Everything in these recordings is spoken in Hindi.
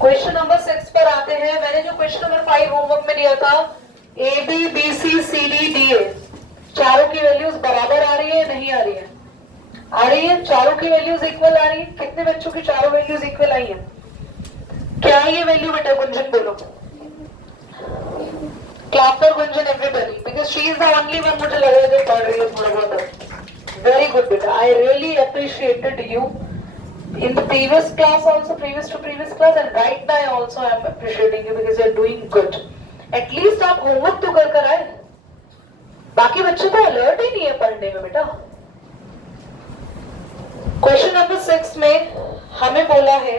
क्वेश्चन नंबर 6 पर आते हैं। मैंने जो क्वेश्चन नंबर 5 होमवर्क में दिया था, A B B C C D D A, चारों की वैल्यूज बराबर आ रही है, नहीं आ रही है? आ रही है। चारों की वैल्यूज इक्वल आ रही है। कितने बच्चों की चारों वैल्यूज इक्वल आई है? क्या है ये वैल्यू बेटा? गुंजन बोलो। Clap for Gunjan everybody, because she is the only one मुझे लग रहा है जो पढ़ रही है थोड़ा बहुत। वेरी गुड बेटा, I really appreciated you in the previous class also, previous to previous class, and right now also I am appreciating you because you are doing good. At least आप होमवर्क तो कर आए। बाकी बच्चे तो अलर्ट ही नहीं है पढ़ने में बेटा। क्वेश्चन नंबर 6 में हमें बोला है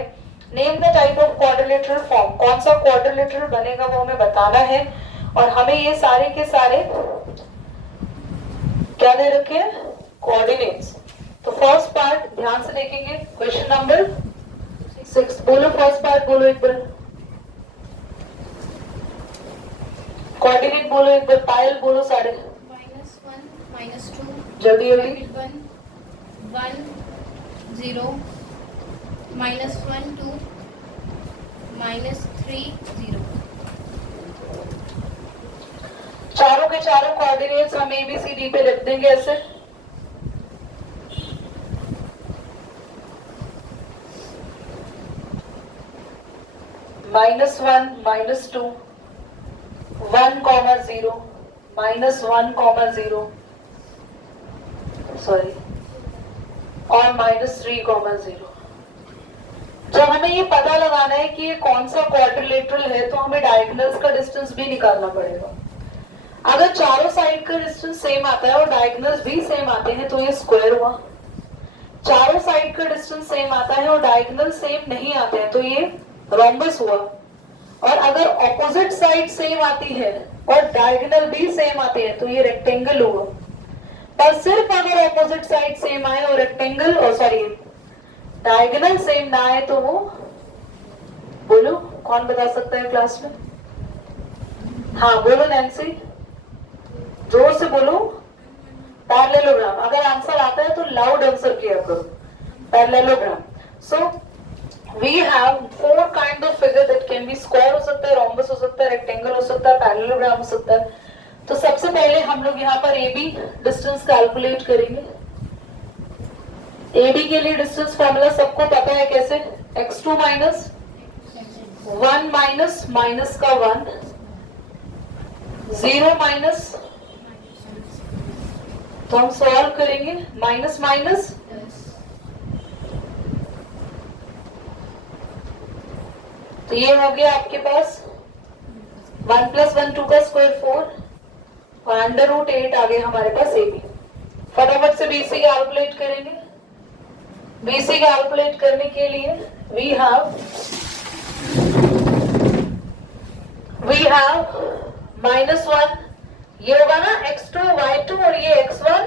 name the type of quadrilateral form. कौन सा क्वाड्रिलेटरल बनेगा वो हमें बताना है, और हमें ये सारे के सारे क्या दे रखे हैं? कोऑर्डिनेट्स। तो फर्स्ट पार्ट ध्यान से देखेंगे, क्वेश्चन नंबर 6। बोलो फर्स्ट पार्ट, बोलो एक बार कोऑर्डिनेट, बोलो एक बार। पायल बोलो सारे। -1 -2 जल्दी जल्दी। 1 1 0 -1 2 -3 0। चारों के चारों कोऑर्डिनेट्स हम ए बी सी डी पे लिख देंगे ऐसे। -1 -2 1, 0 -1, 0 सॉरी, और -3, 0। जब हमें ये पता लगाना है कि ये कौन सा क्वाड्रिलेटरल है तो हमें डायगोनल्स का डिस्टेंस भी निकालना पड़ेगा। अगर चारों साइड का डिस्टेंस सेम आता है और डायगोनल्स भी सेम आते हैं तो ये स्क्वायर हुआ। चारों साइड का डिस्टेंस सेम आता है और डायगोनल सेम नहीं आते हैं तो ये रोम्बस हुआ। और अगर ऑपोजिट साइड सेम आती है और डायगोनल भी सेम आते हैं तो ये रेक्टेंगल हुआ। पर सिर्फ अगर ऑपोजिट साइड सेम आए और रेक्टेंगल और सॉरी डायगोनल सेम ना आए तो वो, बोलो कौन बता सकता है क्लास में? हाँ बोलो नैन्सी, जोर से बोलो। पैरेललोग्राम। अगर आंसर आता है तो लाउड आंसर किया करो। Parallelogram. So we have 4 kind of figure that can be square हो सकता है, rhombus हो सकता है, rectangle हो सकता है, parallelogram हो सकता है। तो सबसे पहले हम लोग यहाँ पर AB डिस्टेंस कैलकुलेट करेंगे। AB के लिए डिस्टेंस फॉर्मूला सबको पता है कैसे? x2 माइनस 1 माइनस माइनस का 1 0 माइनस, तो हम सॉल्व करेंगे माइनस माइनस तो ये हो गया आपके पास 1 + 1 2 का स्क्वायर 4 और √8 आ गया हमारे पास AB। फटाफट से BC कैलकुलेट करेंगे। BC कैलकुलेट करने के लिए we have -1, ये होगा ना x2 y2 और ये x1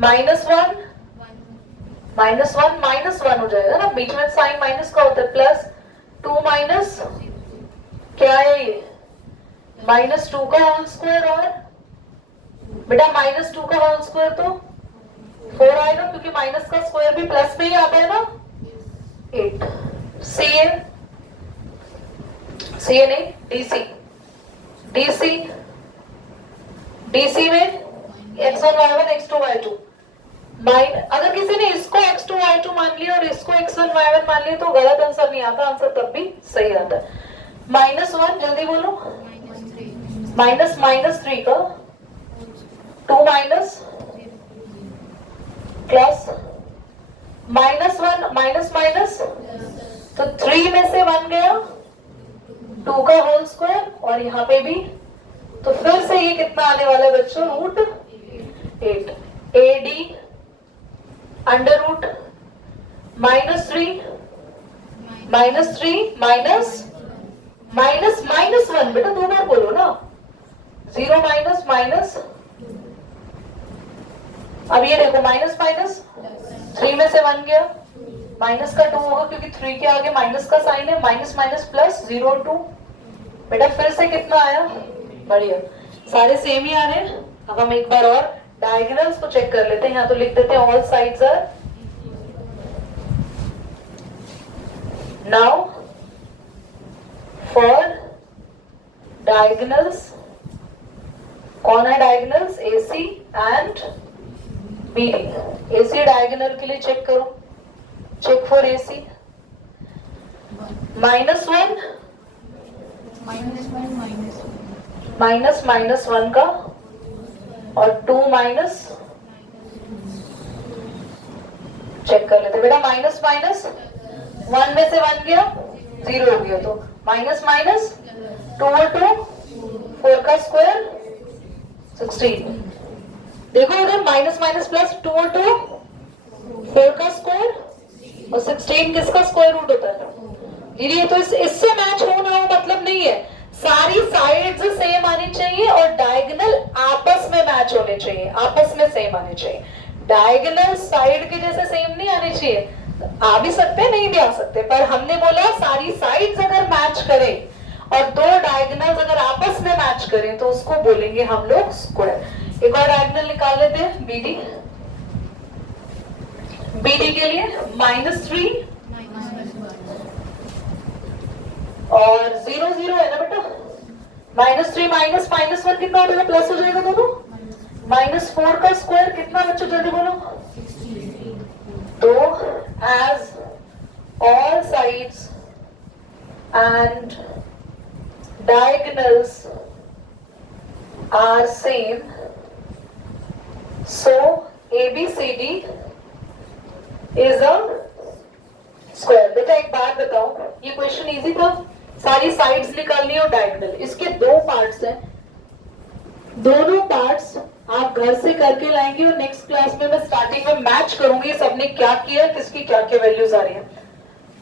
-1 -1 हो जाएगा ना, बीच में साइन माइनस का होता है, प्लस 2 माइनस क्या है ये -2 का होल स्क्वायर, और बेटा -2 का होल स्क्वायर तो 4 आएगा क्योंकि माइनस का स्क्वायर भी प्लस में ही आता है ना, 8। CA नहीं DC में x1 y1 x2 y2। अगर किसी ने इसको x2 y2 मान लिया और इसको x1 y1 मान लिया तो गलत आंसर नहीं आता, आंसर तब भी सही आता है। -1 जल्दी बोलो, -3 का 2 माइनस प्लस -1 माइनस तो 3 में से 1 गया, 2 का होल स्क्वायर, और यहाँ पे भी तो फिर से ये कितना आने वाला है बच्चों? √8। AD √-3 -1 बेटा 2 बार बोलो ना, 0 माइनस, अब ये देखो माइनस 3 में से 1 गया, माइनस का 2 होगा क्योंकि 3 के आगे माइनस का साइन है, माइनस प्लस 0 2। बेटा फिर से कितना आया? बढ़िया, सारे सेम ही आ रहे हैं। अब हम एक बार और डायगोनल्स को चेक कर लेते हैं। यहाँ तो लिख देते हैं all sides are. Now diagonals, कौन है diagonals? AC and BD। AC diagonal के लिए चेक करो, चेक फॉर AC। -1 -1 का और 2 माइनस, चेक कर लेते बेटा। माइनस माइनस 1 में से 1 गया, 0 हो गया, तो माइनस माइनस 2 और 2 4 का स्क्वायर 16। देखो इधर माइनस माइनस प्लस 2 और 2 4 का स्क्वायर और 16 किसका स्क्वायर रूट होता है? दीदी ये तो इससे मैच हो ना हो मतलब नहीं है, सारी साइड्स सेम आनी चाहिए और डायगोनल आपस में मैच होने चाहिए, आपस में सेम आने चाहिए। डायगोनल साइड के जैसे सेम नहीं आने चाहिए, आ भी सकते नहीं भी आ सकते, पर हमने बोला सारी साइड्स अगर मैच करें और दो डायगोनल्स अगर आपस में मैच करें तो उसको बोलेंगे हम लोग स्क्वायर। एक और डायगोनल निकाल लेते हैं BD। BD के लिए -3 और 0 0 है ना बेटा, -3 माइनस -1 कितना हो जाएगा? प्लस हो जाएगा दोनों। -4 का स्क्वायर कितना बच्चों जल्दी बोलो? तो as all sides and diagonals are same, so ABCD is a square। बेटा एक बात बताओ, ये क्वेश्चन इजी था, सारी साइड्स निकालनी और डायगोनल, इसके दो पार्ट्स हैं, दोनों पार्ट्स आप घर से करके लाएंगे और नेक्स्ट क्लास में मैं स्टार्टिंग में मैच करूंगी सबने क्या किया, किसकी क्या क्या वैल्यूज आ रही है।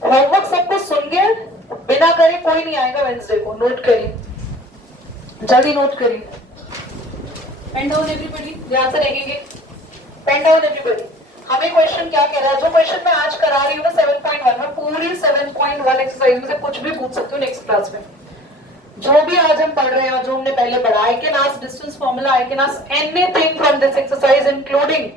होमवर्क सबको सुन गए, बिना करे कोई नहीं आएगा वेंसडे को, नोट करिए, जल्दी नोट करिए। पेन डाउन एवरीबॉडी, ध्यान से देखेंगे, पेन डाउन एवरीबॉडी। हमें क्वेश्चन क्या कह रहा है, जो क्वेश्चन मैं आज करा रही हूँ ना 7.1 में, पूरी 7.1 एक्सरसाइज में से कुछ भी पूछ सकते हो नेक्स्ट क्लास में। जो भी आज हम पढ़ रहे हैं, जो हमने पहले पढ़ा, I can ask distance formula, I can ask anything from this exercise including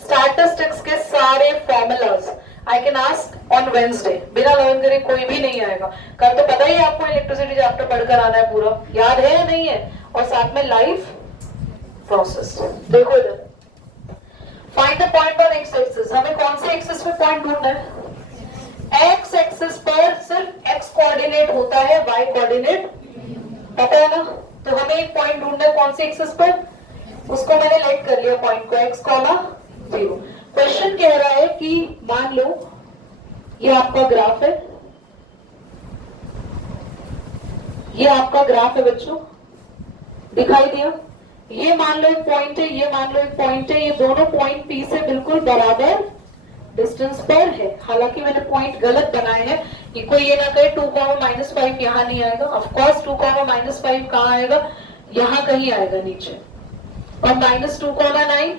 statistics के सारे formulas, I can ask on Wednesday. बिना लर्न करे कोई भी नहीं आएगा। कल तो पता ही है आपको इलेक्ट्रिसिटी चैप्टर पढ़कर आना है, पूरा याद है या नहीं है, और साथ में लाइव प्रोसेस। देखो इधर, find the point on x axis. हमें कौन से एक्सिस पे पॉइंट ढूंढना है? एक्स एक्सिस पर सिर्फ एक्स कोऑर्डिनेट होता है, वाई कोऑर्डिनेट पता है ना, तो हमें एक पॉइंट ढूंढना है कौन से एक्सिस पर, उसको मैंने लेट कर लिया पॉइंट को, x, 0। क्वेश्चन कह रहा है कि मान लो ये आपका ग्राफ है, ये आपका ग्राफ है बच्चों, दिखाई दिया, ये मान लो एक पॉइंट है, ये मान लो एक पॉइंट है, ये दोनों पॉइंट P से बिल्कुल बराबर डिस्टेंस पर है। हालांकि मैंने पॉइंट गलत बनाए हैं, ये कोई ये ना कहे 2,-5 यहाँ नहीं आएगा, ऑफ कोर्स 2,-5 कहाँ आएगा, यहाँ कहीं आएगा नीचे, और -2,9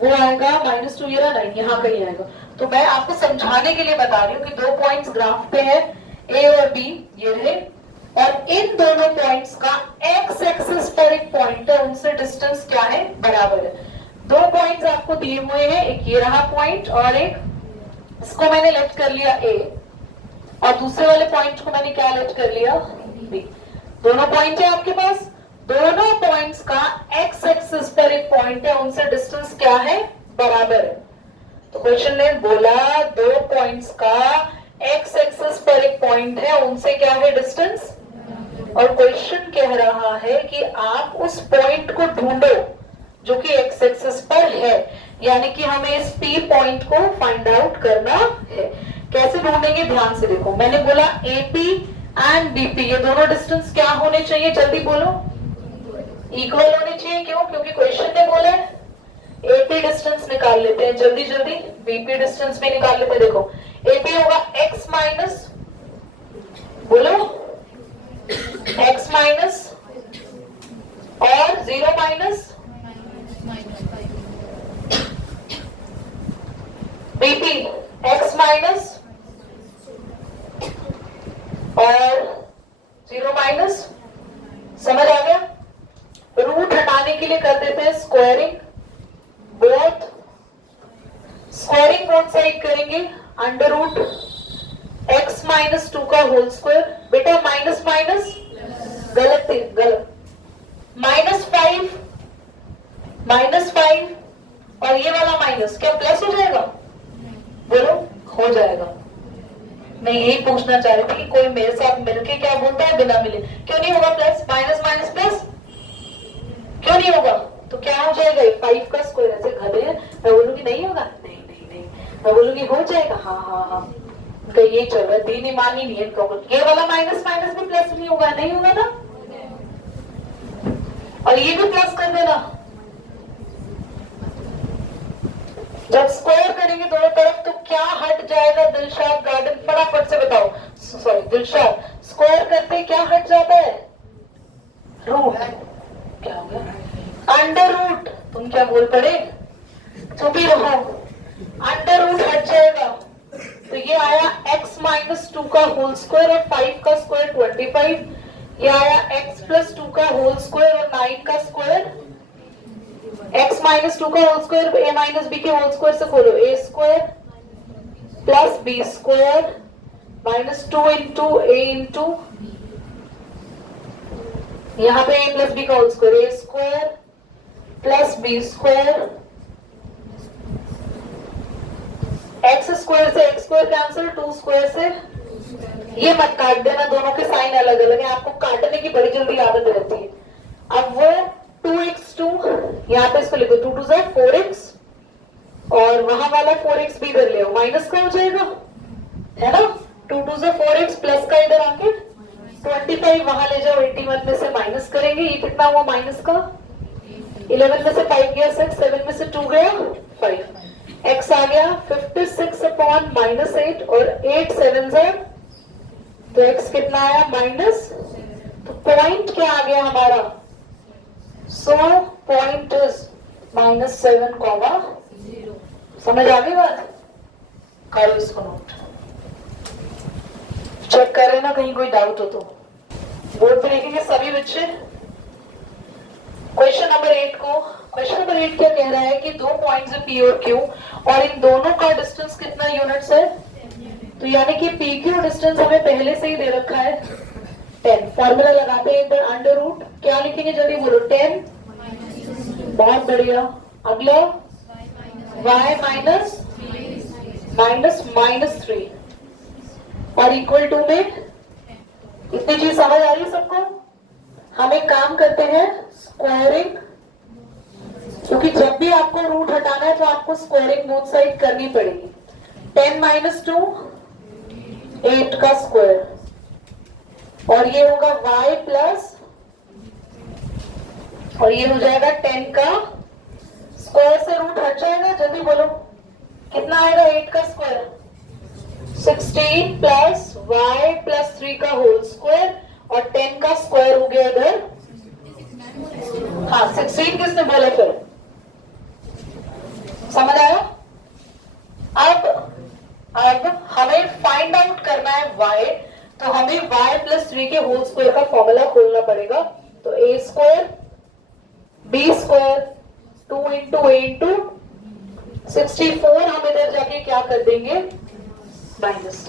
वो आएगा, -2 ये रहा 9 यहाँ कहीं आएगा। तो मैं आपको समझाने के लिए बता रही हूँ कि दो पॉइंट्स ग्राफ पे है, A और B ये रहे, और इन दोनों पॉइंट्स का एक्स एक्सिस पर एक पॉइंट है, उनसे डिस्टेंस क्या है, बराबर है। दो पॉइंट्स आपको दिए हुए हैं, एक ये रहा पॉइंट और एक इसको मैंने लेट कर लिया A, और दूसरे वाले पॉइंट को मैंने क्या लेट कर लिया, B। दोनों पॉइंट है आपके पास, दोनों पॉइंट्स का एक्स एक्सिस पर एक पॉइंट है, उनसे डिस्टेंस क्या है, बराबर है। तो क्वेश्चन ने बोला दो पॉइंट्स का एक्स एक्सिस पर एक पॉइंट है, उनसे क्या है डिस्टेंस, और क्वेश्चन कह रहा है कि आप उस पॉइंट को ढूंढो जो कि एक्स एक्सिस पर है, यानी कि हमें इस P पॉइंट को फाइंड आउट करना है। कैसे ढूंढेंगे, ध्यान से देखो, मैंने बोला AP एंड BP ये दोनों डिस्टेंस क्या होने चाहिए, जल्दी बोलो, इक्वल होने चाहिए। क्यों? क्योंकि क्वेश्चन ने बोला है। AP डिस्टेंस निकाल लेते हैं जल्दी जल्दी, BP डिस्टेंस भी निकाल लेते हैं। देखो AP होगा x माइनस, बोलो x माइनस और 0 माइनस BP x माइनस और 0 माइनस, समझ आ गया। रूट हटाने के लिए कर देते हैं squaring, both squaring both side करेंगे, अंडर रूट x -2 का होल स्क्वायर। बेटा माइनस माइनस गलत थी, गलत। -5 और ये वाला माइनस क्या प्लस हो जाएगा? बोलो, हो जाएगा। मैं यही पूछना चाह रही थी कि कोई मेरे साथ मिलके क्या बोलता है बिना मिले, क्यों नहीं होगा प्लस? माइनस माइनस प्लस क्यों नहीं होगा? तो क्या हो जाएगा? 5 का स्क्वायर। ऐसे गधे हैं, मैं बोलूंगी नहीं होगा, नहीं नहीं नहीं, मैं बोलूंगी हो जाएगा, हाँ हाँ हाँ। तो ये चल रहा है, दीन ईमानी नहीं है इनका। ये वाला माइनस माइनस भी प्लस नहीं होगा, नहीं होगा ना? और ये भी प्लस कर देना। जब स्क्वायर करेंगे दोनों तरफ तो क्या हट जाएगा? दिलशाद गार्डन, फटाफट से बताओ। सॉरी दिलशाद, स्क्वायर करते क्या हट जाता है? रूट। क्या हो गया? Under root. तुम क्या बोल पड़े? चुप ही रहो। अंडर रूट हट जाएगा तो ये आया x - 2 का होल स्क्वायर और 5 का स्क्वायर 25। ये आया x + 2 का होल स्क्वायर और 9 का स्क्वायर। x - 2 का होल स्क्वायर a - b के होल स्क्वायर से खोलो, a square plus b square -2 into a into यहाँ पे a + b का whole square, a square plus b square. x square से x स्क्वायर कैंसिल, 2 स्क्वायर से। ये मत काट देना, दोनों के साइन अलग अलग है, आपको काटने की बड़ी जल्दी आदत रहती है। अब वो 2x2 यहाँ पे इसको लिखो, 2 2 = 4x और वहां वाला 4x भी इधर ले आओ, माइनस का हो जाएगा, है ना? 2 2 = 4x प्लस का इधर आके 25 वहां ले जाओ, 81 में से माइनस करेंगे। ये कितना हुआ माइनस का? 11 में से 5 गया 6, 7 में से 2 गया 5, x आ गया 56/-8 और 8 7 तो x कितना आया माइनस। तो पॉइंट क्या आ गया हमारा? सो पॉइंट इज -7, समझ आ गई बात? करो इसको नोट, चेक कर लेना कहीं कोई डाउट हो तो। बोर्ड पे लिखेंगे सभी बच्चे। क्वेश्चन नंबर 8 को, क्वेश्चन नंबर 8 क्या कह रहा है कि दो पॉइंट्स है P और Q और इन दोनों का डिस्टेंस कितना यूनिट्स है? तो यानी कि PQ डिस्टेंस हमें पहले से ही दे रखा है 10। फॉर्मूला लगाते हैं इधर, अंडर रूट क्या लिखेंगे जल्दी बोलो? 10। बहुत बढ़िया। अगला y -3 और इक्वल टू में इतनी चीज समझ आ रही है सबको? हम एक काम करते हैं, स्क्वायरिंग, क्योंकि जब भी आपको रूट हटाना है तो आपको स्क्वायरिंग बोथ साइड करनी पड़ेगी। 10 - 2 8 का स्क्वायर और ये होगा y प्लस और ये हो जाएगा 10 का स्क्वायर से रूट हट जाएगा, जल्दी बोलो कितना आएगा? 8 का स्क्वायर 16 प्लस y + 3 का होल स्क्वायर और 10 का स्क्वायर हो गया इधर। हाँ 16 किसने बोला फिर? समझ आया? अब हमें फाइंड आउट करना है y, तो हमें y + 3 के होल स्क्वायर का फॉर्मूला खोलना पड़ेगा। तो a square b square 2 × a × 64 हम इधर जाके क्या कर देंगे? माइनस।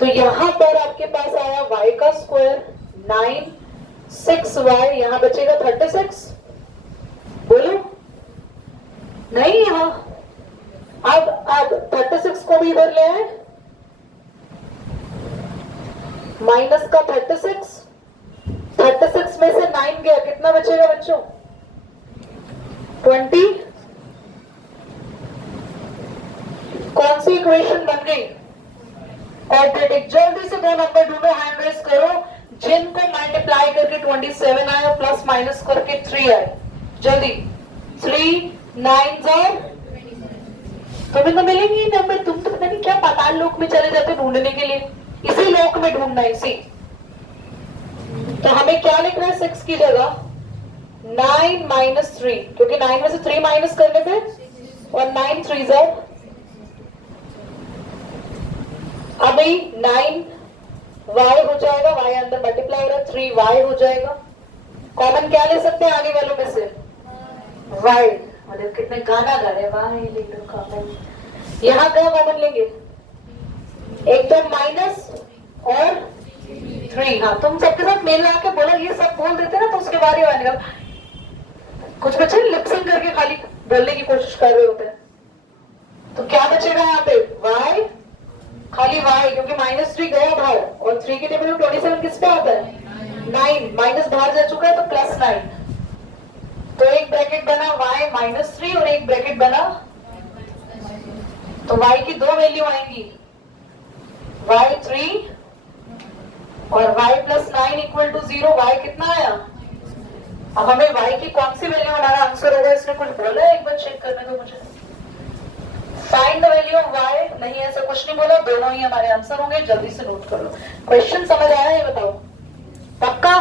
तो यहां पर आपके पास आया y का स्क्वायर 9 6y, यहां बचेगा 36। बोलो नहीं, यहां अब 36 को भी इधर ले आए, माइनस का 36 में से 9 गया, कितना बचेगा बच्चों? 20। कौन सी इक्वेशन बन गई? क्वाड्रेटिक। जल्दी से दो नंबर ढूंढो, हैंड रेस करो जिनको मल्टीप्लाई करके 27 आए और प्लस माइनस करके 3 आए। जल्दी 3 9 तुम्हें तो मिलेंगे नंबर, तुम तो पता नहीं क्या पाताल लोक में चले जाते ढूंढने के लिए, इसी लोक में ढूंढना है इसी। तो हमें क्या लिखना है 6 की जगह? 9 - 3, क्योंकि 9 में से 3 माइनस करने पे और 9 3 अभी 9y हो जाएगा, y अंदर मल्टीप्लाई हो रहा है, 3y हो जाएगा। कॉमन क्या ले सकते हैं आगे वालों में से? y। मतलब कितने गाना गा रहे y ले लो कॉमन। यहाँ क्या कॉमन लेंगे? एक तो माइनस और 3। हाँ तुम सबके साथ मेल आके बोला ये सब बोल देते ना तो उसके बारे में निकल। कुछ बच्चे लिपसिंग करके खाली बोलने की कोशिश कर रहे होते हैं। तो क्या बचेगा यहाँ पे y, खाली y, क्योंकि -3 गया बाहर और 3 के टेबल में 27 किस पे आता है? 9, माइनस बाहर जा चुका है तो +9। तो एक ब्रैकेट बना y -3 और एक ब्रैकेट बना, तो y की दो वैल्यू आएंगी, y3 और y + 9 = 0। y कितना आया? अब हमें y की कौन सी वैल्यू हमारा आंसर होगा, इसने कुछ बोला है? एक बार चेक करने दो मुझे। Find the value of y, नहीं ऐसा कुछ नहीं बोला, दोनों ही हमारे आंसर होंगे। जल्दी से नोट कर लो। क्वेश्चन समझ आया ये बताओ? पक्का?